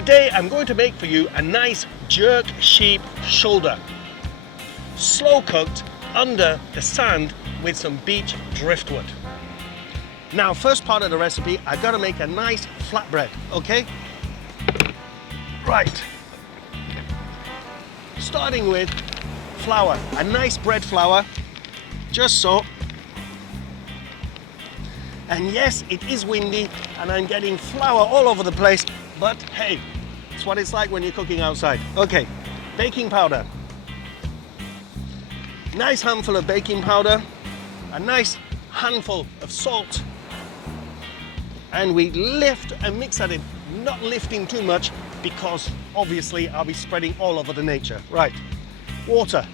Today I'm going to make for you a nice jerk sheep shoulder, slow cooked under the sand with some beech driftwood. Now, first part of the recipe, I've got to make a nice flatbread, okay? Right. Starting with flour, a nice bread flour, just so. And yes, it is windy and I'm getting flour all over the place, but hey, it's what it's like when you're cooking outside. Okay, baking powder. Nice handful of baking powder, a nice handful of salt, and we lift and mix that in, not lifting too much because obviously I'll be spreading all over the nature. Right, water.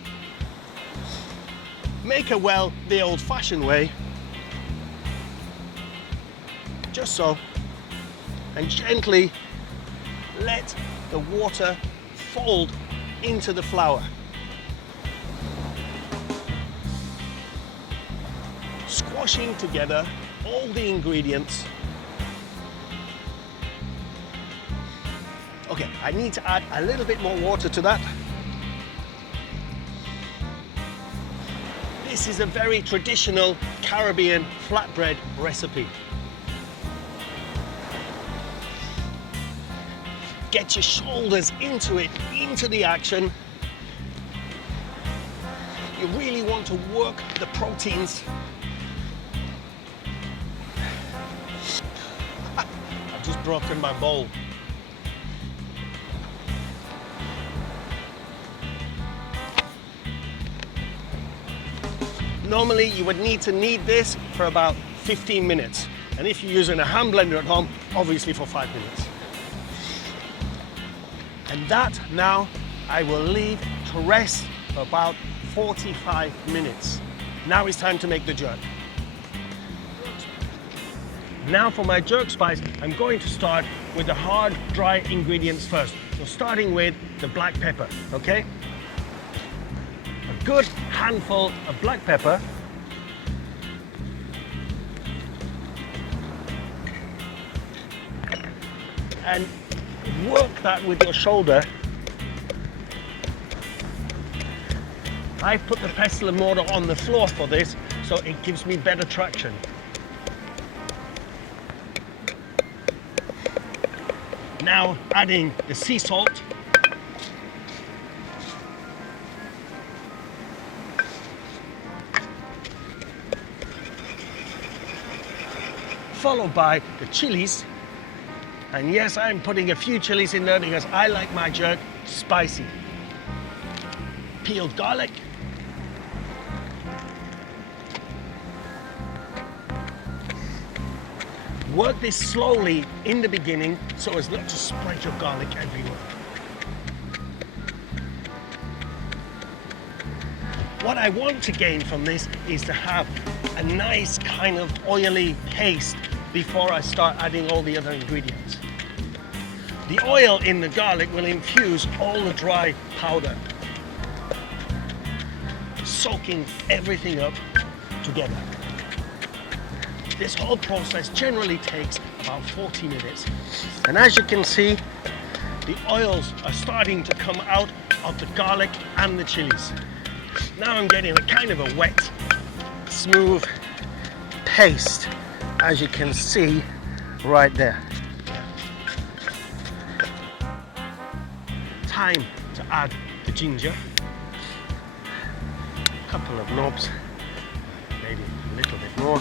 Make a well the old-fashioned way, just so, and gently let the water fold into the flour. Squashing together all the ingredients. Okay, I need to add a little bit more water to that. This is a very traditional Caribbean flatbread recipe. Get your shoulders into it, into the action. You really want to work the proteins. I've just broken my bowl. Normally you would need to knead this for about 15 minutes. And if you're using a hand blender at home, obviously for 5 minutes. And that now I will leave to rest for about 45 minutes. Now it's time to make the jerk. Now for my jerk spice, I'm going to start with the hard, dry ingredients first. So starting with the black pepper, okay? A good handful of black pepper. And work that with your shoulder. I've put the pestle and mortar on the floor for this, so it gives me better traction. Now adding the sea salt. Followed by the chilies. And yes, I'm putting a few chilies in there because I like my jerk spicy. Peeled garlic. Work this slowly in the beginning so as not to spread your garlic everywhere. What I want to gain from this is to have a nice kind of oily paste before I start adding all the other ingredients. The oil in the garlic will infuse all the dry powder, soaking everything up together. This whole process generally takes about 40 minutes. And as you can see, the oils are starting to come out of the garlic and the chilies. Now I'm getting a kind of a wet, smooth paste, as you can see right there. Time to add the ginger. A couple of knobs, maybe a little bit more.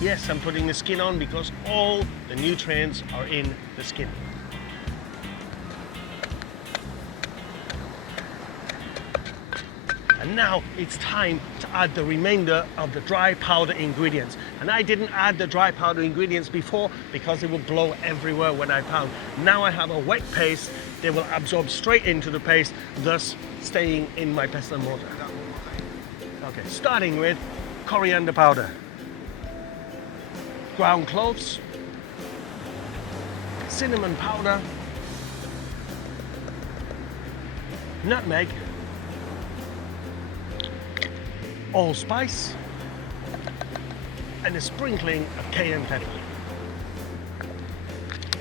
Yes, I'm putting the skin on because all the nutrients are in the skin. And now it's time to add the remainder of the dry powder ingredients. And I didn't add the dry powder ingredients before because it would blow everywhere when I pound. Now I have a wet paste, they will absorb straight into the paste, thus staying in my pestle and mortar. Okay, starting with coriander powder, ground cloves, cinnamon powder, nutmeg, allspice, and a sprinkling of cayenne pepper.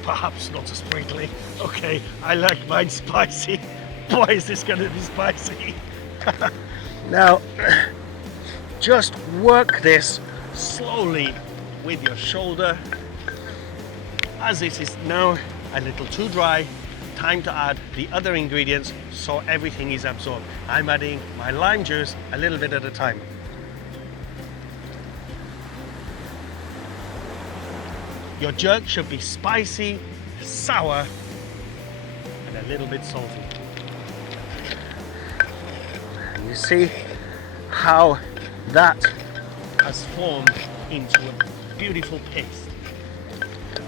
perhaps not a sprinkling. Okay, I like mine spicy. Boy, is this gonna be spicy. Now, just work this slowly with your shoulder. As it is now a little too dry, time to add the other ingredients so everything is absorbed. I'm adding my lime juice a little bit at a time. Your jerk should be spicy, sour, and a little bit salty. And you see how that has formed into a beautiful paste.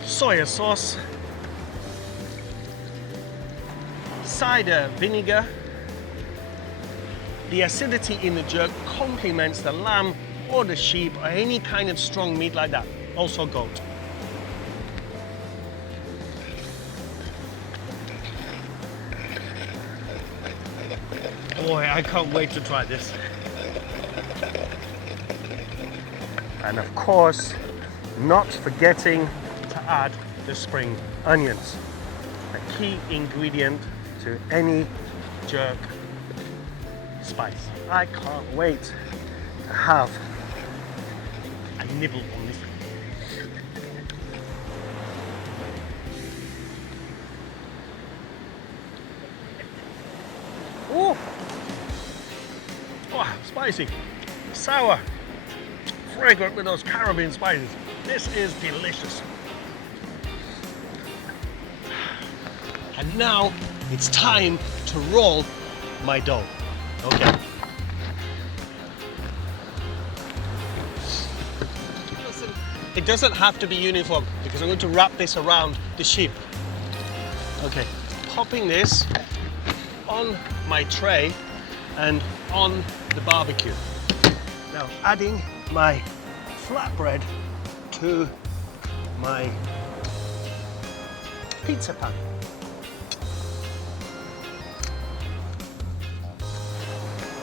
Soya sauce, cider vinegar. The acidity in the jerk complements the lamb or the sheep or any kind of strong meat like that, also goat. Boy, I can't wait to try this. And of course, not forgetting to add the spring onions, a key ingredient to any jerk spice. I can't wait to have a nibble on this. Oh, spicy, sour, fragrant with those Caribbean spices. This is delicious. And now it's time to roll my dough. Okay. It doesn't have to be uniform because I'm going to wrap this around the sheep. Okay, popping this on my tray and on the barbecue. Now adding my flatbread to my pizza pan.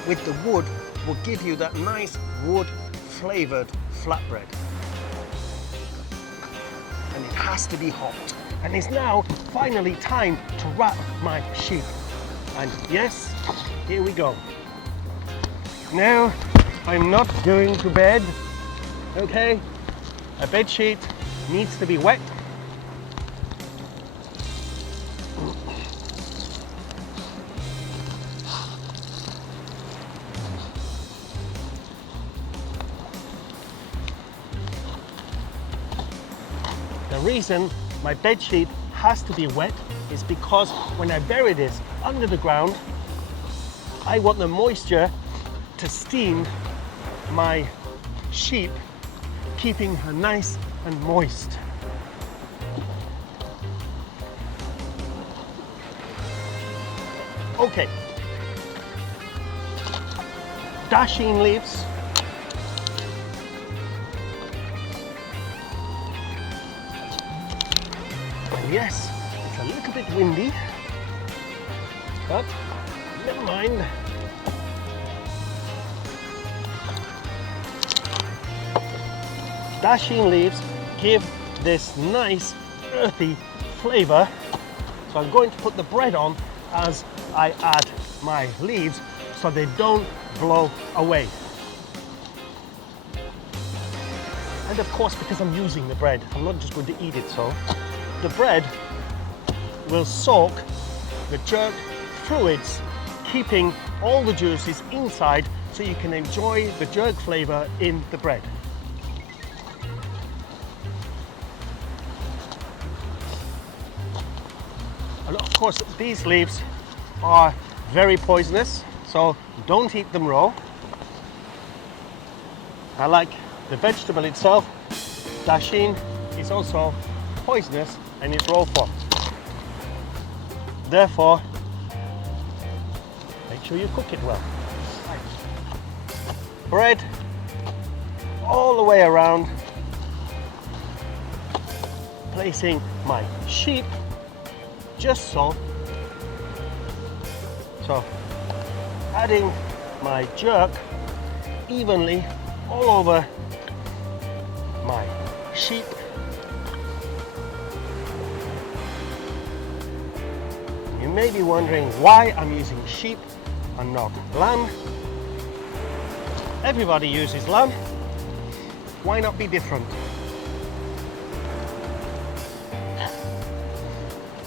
With the wood will give you that nice wood flavored flatbread. And it has to be hot. And it's now finally time to wrap my sheep. And yes, here we go. Now I'm not going to bed, okay? A bed sheet needs to be wet. The reason my bed sheet has to be wet is because when I bury this under the ground, I want the moisture to steam my sheep, keeping her nice and moist. Okay. Dasheen leaves. And yes, it's a little bit windy, but never mind. Dasheen leaves give this nice earthy flavor. So I'm going to put the bread on as I add my leaves so they don't blow away. And of course, because I'm using the bread, I'm not just going to eat it, so the bread will soak the jerk fluids, keeping all the juices inside so you can enjoy the jerk flavor in the bread. And of course, these leaves are very poisonous, so don't eat them raw. I like the vegetable itself. Dasheen is also poisonous in its raw form. Therefore, make sure you cook it well. Bread all the way around, placing my sheep just so. So adding my jerk evenly all over my sheep. may be wondering why I'm using sheep and not lamb. Everybody uses lamb. Why not be different?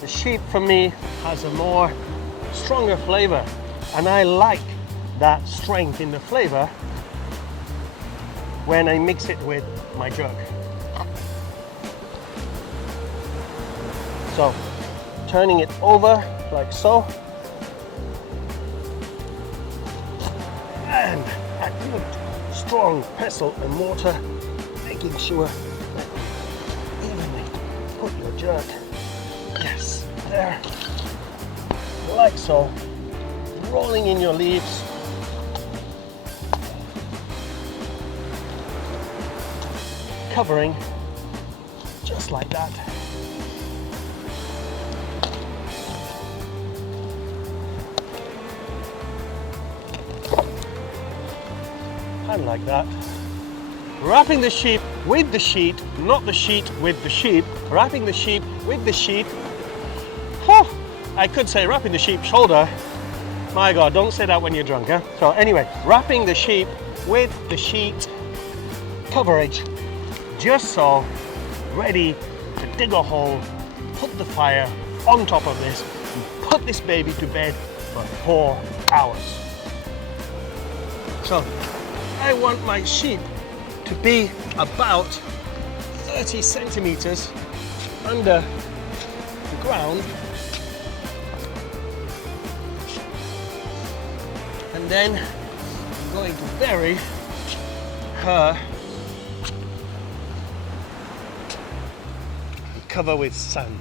The sheep for me has a more stronger flavor, and I like that strength in the flavor when I mix it with my jerk. So, turning it over like so, and a good strong pestle and mortar, making sure that you evenly put your jerk. Yes, there, like so, rolling in your leaves. Covering just like that. And like that. Wrapping the sheep with the sheet, not the sheet with the sheep. Wrapping the sheep with the sheet. Whew, I could say wrapping the sheep's shoulder. My God, don't say that when you're drunk, huh? So anyway, wrapping the sheep with the sheet coverage, just so, ready to dig a hole, put the fire on top of this, and put this baby to bed for 4 hours. So, I want my sheep to be about 30 centimeters under the ground, and then I'm going to bury her and cover with sand.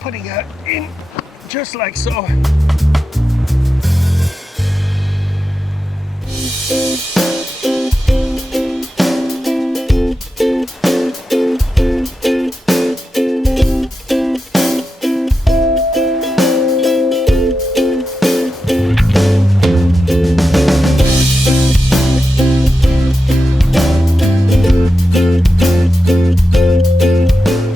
Putting her in just like so.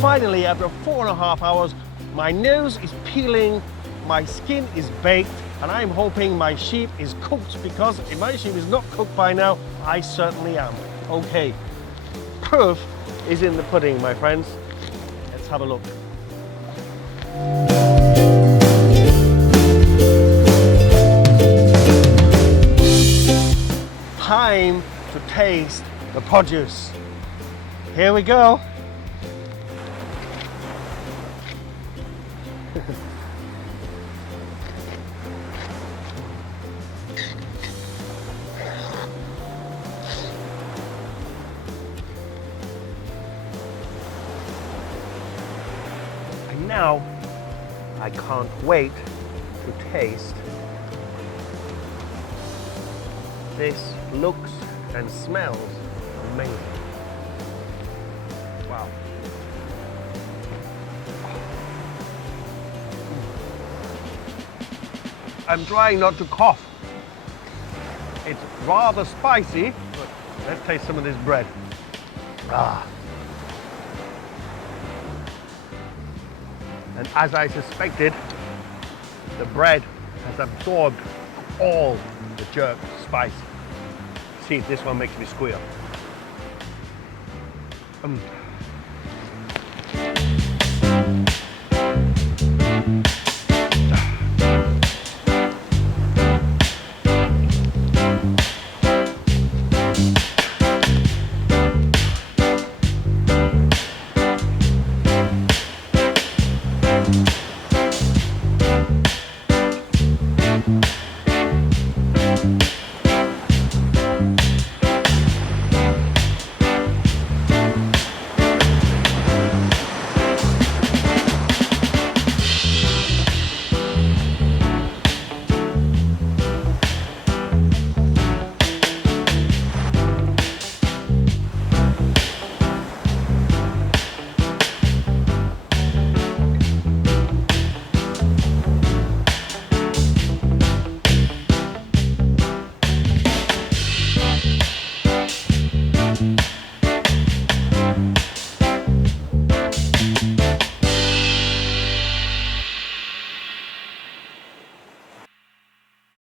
Finally, after 4.5 hours, my nose is peeling, my skin is baked, and I'm hoping my sheep is cooked, because if my sheep is not cooked by now, I certainly am. Okay, proof is in the pudding, my friends. Let's have a look. Time to taste the produce. Here we go. And now I can't wait to taste. This looks and smells amazing. Wow. I'm trying not to cough. It's rather spicy, but let's taste some of this bread. Ah. And as I suspected, the bread has absorbed all the jerk spice. See if this one makes me squeal.